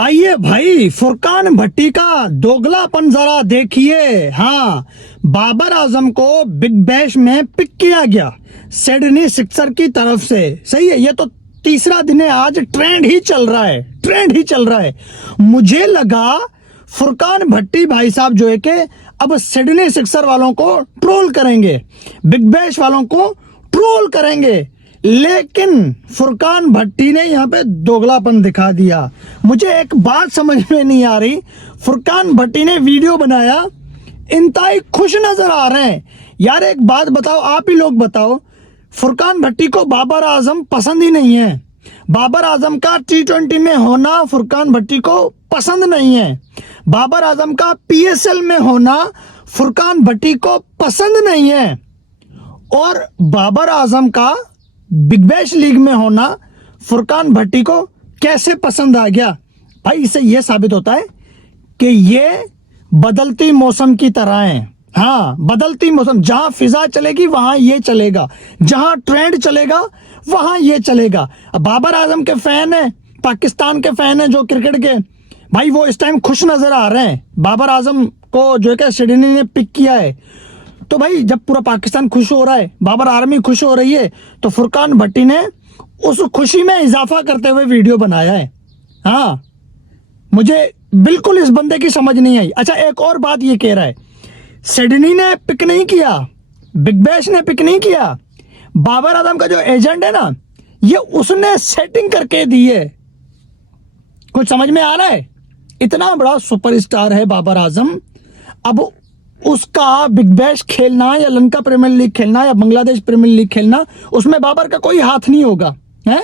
आइए भाई, फुरकान भट्टी का दोगलापन जरा देखिए। हाँ, बाबर आजम को बिग बैश में पिक किया गया सिडनी सिक्सर की तरफ से। सही है, ये तो तीसरा दिन है, आज ट्रेंड ही चल रहा है, ट्रेंड ही चल रहा है। मुझे लगा फुरकान भट्टी भाई साहब जो है कि अब सिडनी सिक्सर वालों को ट्रोल करेंगे, बिग बैश वालों को ट्रोल करेंगे, लेकिन फुरकान भट्टी ने यहाँ पे दोगलापन दिखा दिया। मुझे एक बात समझ में नहीं आ रही, फुरकान भट्टी ने वीडियो बनाया, इंतहाई खुश नजर आ रहे हैं। यार एक बात बताओ, आप ही लोग बताओ, फुरकान भट्टी को बाबर आजम पसंद ही नहीं है। बाबर आजम का T20 में होना फुरकान भट्टी को पसंद नहीं है। बाबर आजम का PSL में होना फुरकान भट्टी को पसंद नहीं है। और बाबर आजम का बिग बैश लीग में होना फुरकान भट्टी को कैसे पसंद आ गया? भाई इससे यह साबित होता है कि ये बदलती मौसम की तरह है। हाँ, बदलती मौसम, जहां फिजा चलेगी वहां ये चलेगा, जहां ट्रेंड चलेगा वहां ये चलेगा। अब बाबर आजम के फैन है, पाकिस्तान के फैन है जो क्रिकेट के, भाई वो इस टाइम खुश नजर आ रहे हैं। बाबर आजम को जो है कि सिडनी ने पिक किया है, तो भाई जब पूरा पाकिस्तान खुश हो रहा है, बाबर आर्मी खुश हो रही है, तो फुरकान भट्टी ने उस खुशी में इजाफा करते हुए वीडियो बनाया है। हाँ, मुझे बिल्कुल इस बंदे की समझ नहीं आई। अच्छा, एक और बात ये कह रहा है, सिडनी ने पिक नहीं किया, बिग बैश ने पिक नहीं किया, बाबर आजम का जो एजेंट है ना, ये उसने सेटिंग करके दी है। कुछ समझ में आ रहा है? इतना बड़ा सुपरस्टार है बाबर आजम, अब उसका बिग बैश खेलना या लंका प्रीमियर लीग खेलना या बांग्लादेश प्रीमियर लीग खेलना, उसमें बाबर का कोई हाथ नहीं होगा है।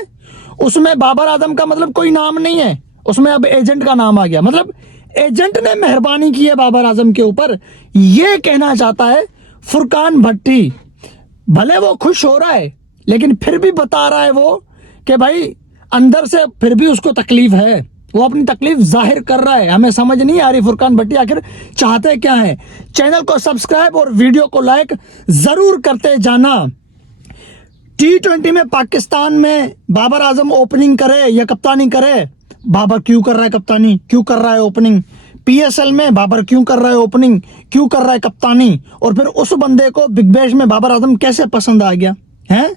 उसमें बाबर आजम का मतलब कोई नाम नहीं है, उसमें अब एजेंट का नाम आ गया। मतलब एजेंट ने मेहरबानी की है बाबर आजम के ऊपर, यह कहना चाहता है फुरकान भट्टी। भले वो खुश हो रहा है, लेकिन फिर भी बता रहा है वो कि भाई अंदर से फिर भी उसको तकलीफ है, वो अपनी तकलीफ जाहिर कर रहा है। हमें समझ नहीं आ रही फुरकान भट्टी आखिर चाहते क्या है। चैनल को सब्सक्राइब और वीडियो को लाइक जरूर करते जाना। T20 में पाकिस्तान में बाबर आजम ओपनिंग करे या कप्तानी करे, बाबर क्यों कर रहा है कप्तानी, क्यों कर रहा है ओपनिंग? PSL में बाबर क्यों कर रहा है ओपनिंग, क्यों कर रहा है कप्तानी? और फिर उस बंदे को बिग बैश में बाबर आजम कैसे पसंद आ गया है?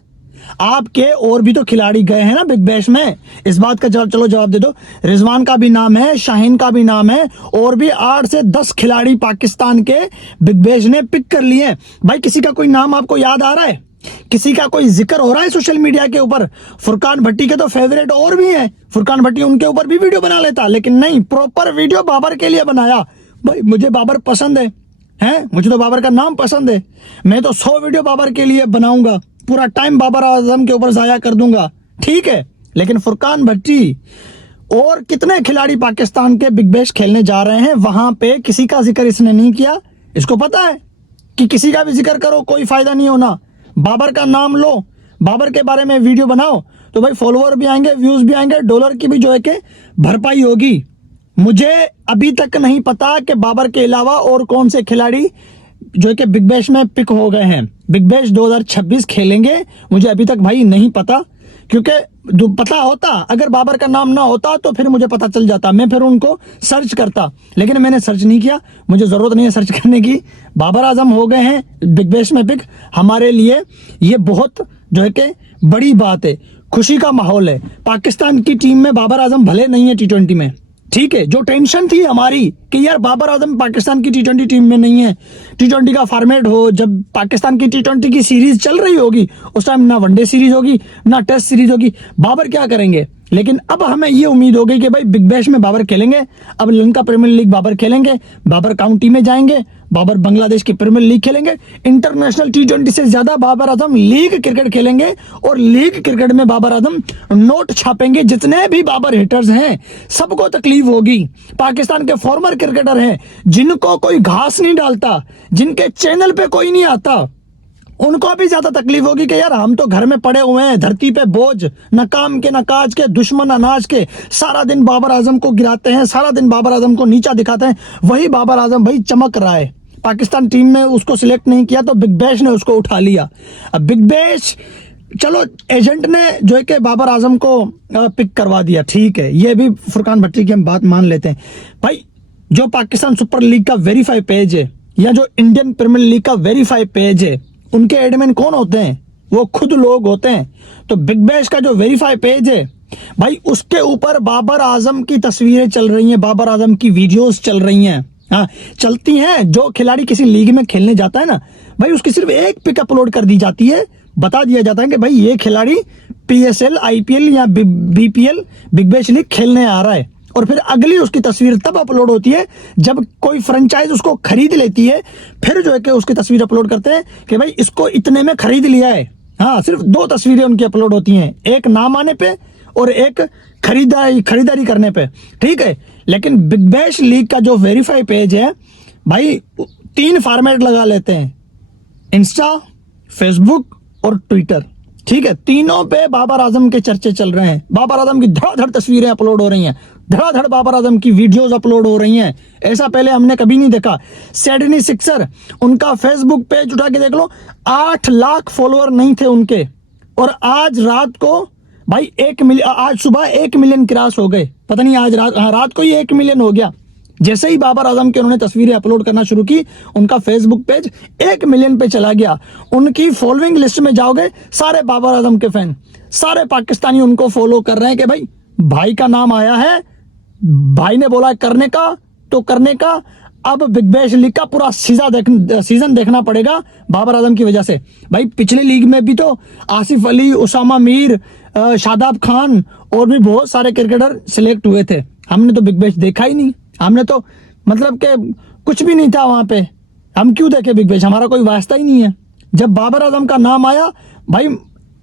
आपके और भी तो खिलाड़ी गए हैं ना बिग बैश में, इस बात का चलो जवाब दे दो। रिजवान का भी नाम है, शाहीन का भी नाम है, और भी 8 से 10 खिलाड़ी पाकिस्तान के बिग बैश ने पिक कर लिए। भाई किसी का कोई नाम आपको याद आ रहा है? किसी का कोई जिक्र हो रहा है सोशल मीडिया के ऊपर? फुरकान भट्टी के तो फेवरेट और भी हैं, फुरकान भट्टी उनके ऊपर भी वीडियो बना लेता, लेकिन नहीं, प्रॉपर वीडियो बाबर के लिए बनाया। भाई मुझे बाबर पसंद है, मुझे तो बाबर का नाम पसंद है, मैं तो 100 वीडियो बाबर के लिए बनाऊंगा, पूरा टाइम बाबर आजम के ऊपर जाया कर दूंगा, ठीक है। लेकिन फुरकान भट्टी और कितने खिलाड़ी पाकिस्तान के बिग बैश खेलने जा रहे हैं, वहां पे किसी का जिक्र इसने नहीं किया। इसको पता है कि किसी का भी जिक्र करो कोई फायदा नहीं होना। बाबर का नाम लो, बाबर के बारे में वीडियो बनाओ, तो भाई फॉलोअर भी आएंगे, व्यूज भी आएंगे, डॉलर की भी जो है कि भरपाई होगी। मुझे अभी तक नहीं पता कि बाबर के अलावा और कौन से खिलाड़ी जो है कि बिग बैश में पिक हो गए हैं, बिग बैश 2026 खेलेंगे, मुझे अभी तक भाई नहीं पता। क्योंकि पता होता, अगर बाबर का नाम ना होता तो फिर मुझे पता चल जाता, मैं फिर उनको सर्च करता, लेकिन मैंने सर्च नहीं किया, मुझे जरूरत नहीं है सर्च करने की। बाबर आजम हो गए हैं बिग बैश में पिक, हमारे लिए ये बहुत जो है कि बड़ी बात है, खुशी का माहौल है। पाकिस्तान की टीम में बाबर आजम भले नहीं है T20 में, ठीक है, जो टेंशन थी हमारी कि यार बाबर आजम पाकिस्तान की T20 टीम में नहीं है, T20 का फॉर्मेट हो, जब पाकिस्तान की T20 की सीरीज चल रही होगी उस टाइम ना वनडे सीरीज होगी ना टेस्ट सीरीज होगी, बाबर क्या करेंगे? लेकिन अब हमें ये उम्मीद हो गई कि भाई बिग बैश में बाबर खेलेंगे, अब लंका प्रीमियर लीग बाबर खेलेंगे, बाबर काउंटी में जाएंगे, बाबर बांग्लादेश की प्रीमियर लीग खेलेंगे, इंटरनेशनल T20 से ज्यादा बाबर आजम लीग क्रिकेट खेलेंगे, और लीग क्रिकेट में बाबर आजम नोट छापेंगे। जितने भी बाबर हिटर्स हैं सबको तकलीफ होगी। पाकिस्तान के फॉर्मर क्रिकेटर हैं जिनको कोई घास नहीं डालता, जिनके चैनल पे कोई नहीं आता, उनको भी ज्यादा तकलीफ होगी कि यार हम तो घर में पड़े हुए हैं, धरती पे बोझ, न काम के न काज के, दुश्मन अनाज के, सारा दिन बाबर आजम को गिराते हैं, सारा दिन बाबर आजम को नीचा दिखाते हैं। वही बाबर आजम भाई चमक रहा है, पाकिस्तान टीम में उसको सिलेक्ट नहीं किया तो बिग बैश ने उसको उठा लिया। अब बिग बैश चलो एजेंट ने जो है कि बाबर आजम को पिक करवा दिया, ठीक है, ये भी फुरकान भट्टी की हम बात मान लेते हैं। भाई जो पाकिस्तान सुपर लीग का वेरीफाई पेज है या जो इंडियन प्रीमियर लीग का वेरीफाई पेज है, उनके एडमिन कौन होते हैं? वो खुद लोग होते हैं। तो बिग बैश का जो वेरीफाई पेज है भाई, उसके ऊपर बाबर आजम की तस्वीरें चल रही हैं, बाबर आजम की वीडियोस चल रही हैं। हाँ, चलती हैं। जो खिलाड़ी किसी लीग में खेलने जाता है ना भाई, उसकी सिर्फ एक पिक अपलोड कर दी जाती है, बता दिया जाता है कि भाई ये खिलाड़ी पीएसएल, आईपीएल या बीपीएल, बिग बैश लीग खेलने आ रहा है। और फिर अगली उसकी तस्वीर तब अपलोड होती है जब कोई फ्रेंचाइज उसको खरीद लेती है, फिर जो है कि उसकी तस्वीर अपलोड करते हैं कि भाई इसको इतने में खरीद लिया है। हाँ, सिर्फ 2 तस्वीरें उनकी अपलोड होती हैं, एक नाम आने पे और एक खरीदारी करने पे, ठीक है। लेकिन बिग बैश लीग का जो वेरीफाई पेज है भाई, 3 फॉर्मेट लगा लेते हैं, इंस्टा, फेसबुक और ट्विटर, ठीक है। तीनों पे बाबर आजम के चर्चे चल रहे हैं। बाबर आजम की धड़ाधड़ तस्वीरें अपलोड हो रही हैं, धड़ाधड़ बाबर आजम की वीडियोस अपलोड हो रही हैं। ऐसा पहले हमने कभी नहीं देखा। सिडनी सिक्सर, उनका फेसबुक पेज उठा के देख लो, 8 लाख फॉलोअर नहीं थे उनके, और आज रात को भाई 1 मिलियन, आज सुबह 1 मिलियन क्रॉस हो गए। पता नहीं आज रात को ही 1 मिलियन हो गया। जैसे ही बाबर आजम के उन्होंने तस्वीरें अपलोड करना शुरू की, उनका फेसबुक पेज 1 मिलियन पे चला गया। उनकी फॉलोइंग लिस्ट में जाओगे, सारे बाबर आजम के फैन, सारे पाकिस्तानी उनको फॉलो कर रहे हैं कि भाई भाई का नाम आया है, भाई ने बोला करने का तो करने का। अब बिग बैश लीग का पूरा सीजन देखना पड़ेगा बाबर आजम की वजह से। भाई पिछली लीग में भी तो आसिफ अली, उसामा मीर, शादाब खान और भी बहुत सारे क्रिकेटर सिलेक्ट हुए थे। हमने तो बिग बैश देखा ही नहीं, हमने तो मतलब के कुछ भी नहीं था वहां पे। हम क्यों देखे बिग बैश? हमारा कोई वास्ता ही नहीं है। जब बाबर आजम का नाम आया भाई,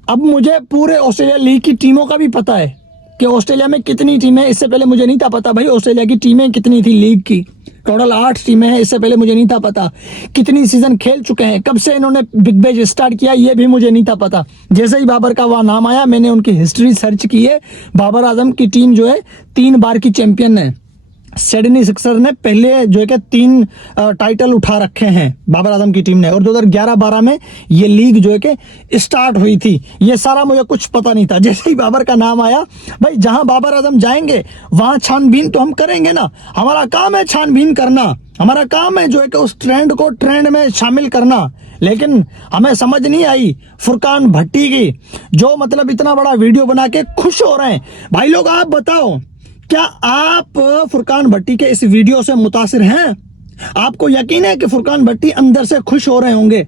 अब मुझे पूरे ऑस्ट्रेलिया लीग की टीमों का भी पता है कि ऑस्ट्रेलिया में कितनी टीमें। इससे पहले मुझे नहीं था पता भाई ऑस्ट्रेलिया की टीमें कितनी थी लीग की। टोटल 8 टीमें हैं। इससे पहले मुझे नहीं था पता कितनी सीजन खेल चुके हैं, कब से इन्होंने बिग बैश स्टार्ट किया, ये भी मुझे नहीं था पता। जैसे ही बाबर का वह नाम आया, मैंने उनकी हिस्ट्री सर्च की है। बाबर आजम की टीम जो है 3 बार की चैंपियन है। सिडनी सिक्सर ने पहले जो है कि 3 टाइटल उठा रखे हैं बाबर आजम की टीम ने, और 2011-12 में ये लीग जो है कि स्टार्ट हुई थी। ये सारा मुझे कुछ पता नहीं था। जैसे ही बाबर का नाम आया भाई, जहां बाबर आजम जाएंगे वहां छानबीन तो हम करेंगे ना। हमारा काम है छानबीन करना, हमारा काम है जो है कि उस ट्रेंड को ट्रेंड में शामिल करना। लेकिन हमें समझ नहीं आई फुरकान भट्टी की, जो मतलब इतना बड़ा वीडियो बना के खुश हो रहे हैं। भाई लोग आप बताओ, क्या आप फुरकान भट्टी के इस वीडियो से मुतासिर हैं? आपको यकीन है कि फुरकान भट्टी अंदर से खुश हो रहे होंगे?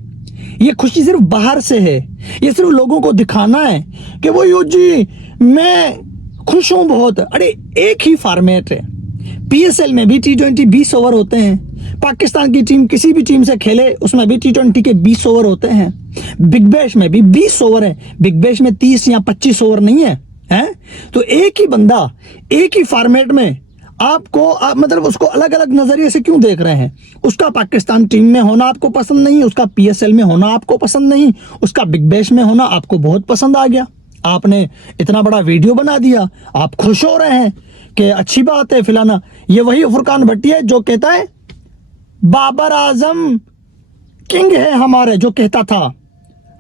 ये खुशी सिर्फ बाहर से है, ये सिर्फ लोगों को दिखाना है कि वो यू जी मैं खुश हूं बहुत। अरे एक ही फॉर्मेट है, पीएसएल में भी T20 20 ओवर होते हैं। पाकिस्तान की टीम किसी भी टीम से खेले उसमें भी T20 के 20 ओवर होते हैं। बिग बैश में भी 20 ओवर है, बिग बैश में 30 या 25 ओवर नहीं है। तो एक ही बंदा एक ही फॉर्मेट में आपको मतलब उसको अलग अलग नजरिए से क्यों देख रहे हैं? उसका पाकिस्तान टीम में होना आपको पसंद नहीं, उसका पीएसएल में होना आपको पसंद नहीं, उसका बिग बैश में होना आपको बहुत पसंद आ गया। आपने इतना बड़ा वीडियो बना दिया, आप खुश हो रहे हैं कि अच्छी बात है फिलाना। ये वही फुरकान भट्टी है जो कहता है बाबर आजम किंग है हमारे, जो कहता था।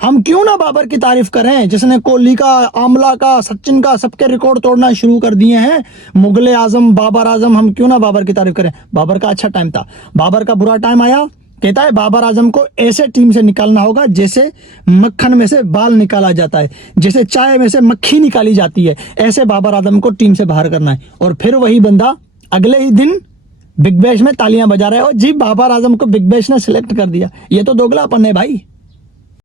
हम क्यों ना बाबर की तारीफ करें, जिसने कोहली का, आमला का, सचिन का, सबके रिकॉर्ड तोड़ना शुरू कर दिए हैं। मुगले आजम, बाबर आजम, हम क्यों ना बाबर की तारीफ करें? बाबर का अच्छा टाइम था, बाबर का बुरा टाइम आया। कहता है बाबर आजम को ऐसे टीम से निकालना होगा जैसे मक्खन में से बाल निकाला जाता है, जैसे चाय में से मक्खी निकाली जाती है, ऐसे बाबर आजम को टीम से बाहर करना है। और फिर वही बंदा अगले ही दिन बिग बैश में तालियां बजा रहा है, और जी बाबर आजम को बिग बैश ने सिलेक्ट कर दिया। ये तो दोगलापन है भाई।